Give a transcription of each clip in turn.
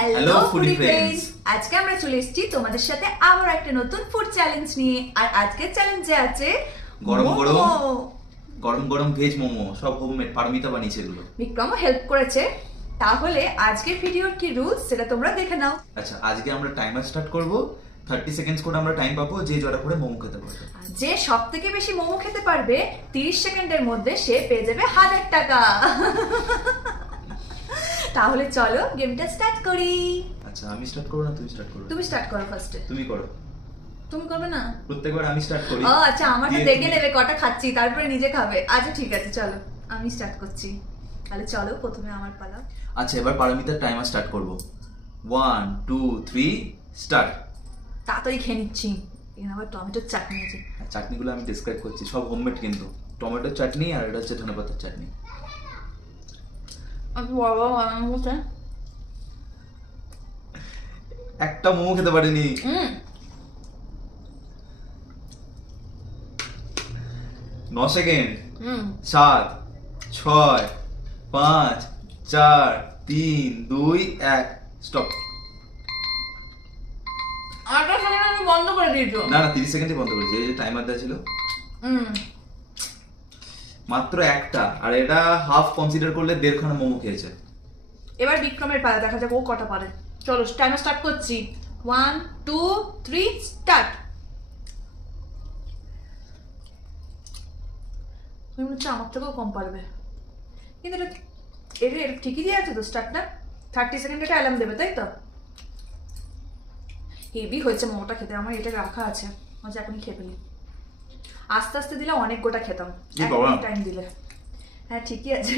Hello foodie friends, আজকে আমরা চলে এসেছি তোমাদের সাথে আবার একটা নতুন ফুড চ্যালেঞ্জ নিয়ে। আর আজকের চ্যালেঞ্জে আছে গরম গরম ভেজ মোমো, সব হোমমেড, পারমিতা বানিয়েছে এগুলো। বিক্রমও হেল্প করেছে। তাহলে আজকের ভিডিওর কি রুলস সেটা তোমরা দেখে নাও। আচ্ছা, আজকে আমরা টাইমার স্টার্ট করব। 30 সেকেন্ডস করে আমরা টাইম পাবো, যে যটা করে মোমো খেতে পারবে। যে সব থেকে বেশি মোমো খেতে পারবে 30 সেকেন্ডের মধ্যে সে পেয়ে যাবে 1000 টাকা। তাহলে চলো গেমটা স্টার্ট করি। আচ্ছা, আমি স্টার্ট করব না তুমি স্টার্ট করবে? তুমি স্টার্ট করো ফার্স্টে। তুমি করো। তুমি করবে না? প্রত্যেকবার আমি স্টার্ট করি। ও আচ্ছা, আমারটা দেখে নেবে কটা খাচ্ছি, তারপরে নিজে খাবে। আচ্ছা ঠিক আছে, চলো আমি স্টার্ট করছি। তাহলে চলো প্রথমে আমার পালা। আচ্ছা, এবার পারমিতার টাইমার স্টার্ট করব। 1 2 3 স্টার্ট। তাড়াতাড়ি খেয়ে নিচ্ছি। এখানে আবার টমেটোর চাটনি আছে। চাটনিগুলো আমি ডেসক্রাইব করছি, সব হোমমেড কিন্তু। টমেটোর চাটনি আর এটা হচ্ছে ধনেপাতার চাটনি। আমি বড় বড় বানানো বলছে একটা মোমো খেতে পারিনি। 9 সেকেন্ড। 7 6 5 4 3 2 1 স্টপ। আটা সেকেন্ড আমি বন্ধ করে দিয়েছো। না না, 30 সেকেন্ডে বন্ধ করেছি, এই যে টাইমার দেওয়া ছিল। মাত্র একটা, আর এটা হাফ কনসিডার করলে 1.5 খানা মোমো খেয়েছে। এবার বিক্রমের পালা, দেখা যাক ও কটা পারে। চলো টাইমার স্টার্ট করছি। 1 2 3 স্টার্ট। তুমি মনে হচ্ছে আমার থেকেও কম পারবে, কিন্তু এটা ঠিকই দিয়ে আছে তো স্টার্টটা। 30 সেকেন্ড এটা অ্যালার্ম দেবে, তাই তো? হেভি হয়েছে মোমোটা খেতে, আমার এটা রাখা আছে, আজ এখনই খেয়ে ফেলি। আস্তে আস্তে দিলে অনেক গোটা খেতাম, টাইম দিলে। হ্যাঁ ঠিকই আছে।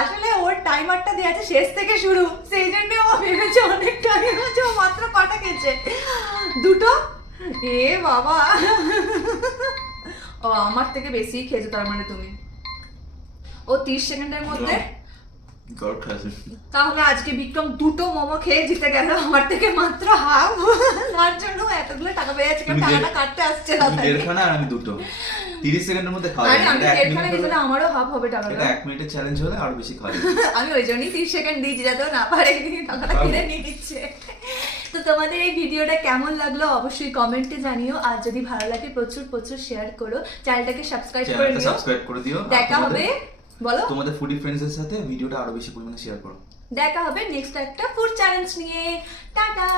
আসলে ওর টাইমারটা দেওয়া আছে শেষ থেকে শুরু, সেই জন্য ও ভেবেছে অনেক টাইম আছে। ও মাত্র কটা খেয়েছে? 2টো। এ বাবা, ও আমার থেকে বেশি খেয়েছো তার মানে তুমি। ও 30 সেকেন্ডের মধ্যে। তাহলে আজকে বিক্রম 2টো মোমো খেয়ে জিতে গেল, আমার থেকে মাত্র হাফ। তার জন্য এতগুলো টাকা পেয়ে যাচ্ছে, কারণ টাকাটা কাটতে আসছে না। 1.5 খানা আর আমি 2টো। 30 সেকেন্ডের মধ্যে খাওয়া আরে আমি 1.5 খানা খেলে আমারও হাফ হবে টাকাটা। এটা 1 মিনিটের চ্যালেঞ্জ হলে আরো বেশি খাওয়া যাবে। আমি ওই জন্যই 30 সেকেন্ড দিয়েছি, যাতে ও না পারে টাকাটা কিনে নিয়ে নিচ্ছে। তো তোমাদের এই ভিডিওটা কেমন লাগলো অবশ্যই কমেন্টে জানিও, আর যদি ভালো লাগে প্রচুর প্রচুর শেয়ার করো, চ্যানেলটাকে সাবস্ক্রাইব করে দিও। সাবস্ক্রাইব করে দিও। দেখা হবে, বলো তোমাদের ফুডি ফ্রেন্ডসের সাথে ভিডিওটা আরো বেশি পরিমাণে শেয়ার করো। দেখা হবে নেক্সট একটা ফুড চ্যালেঞ্জ নিয়ে। টাটা।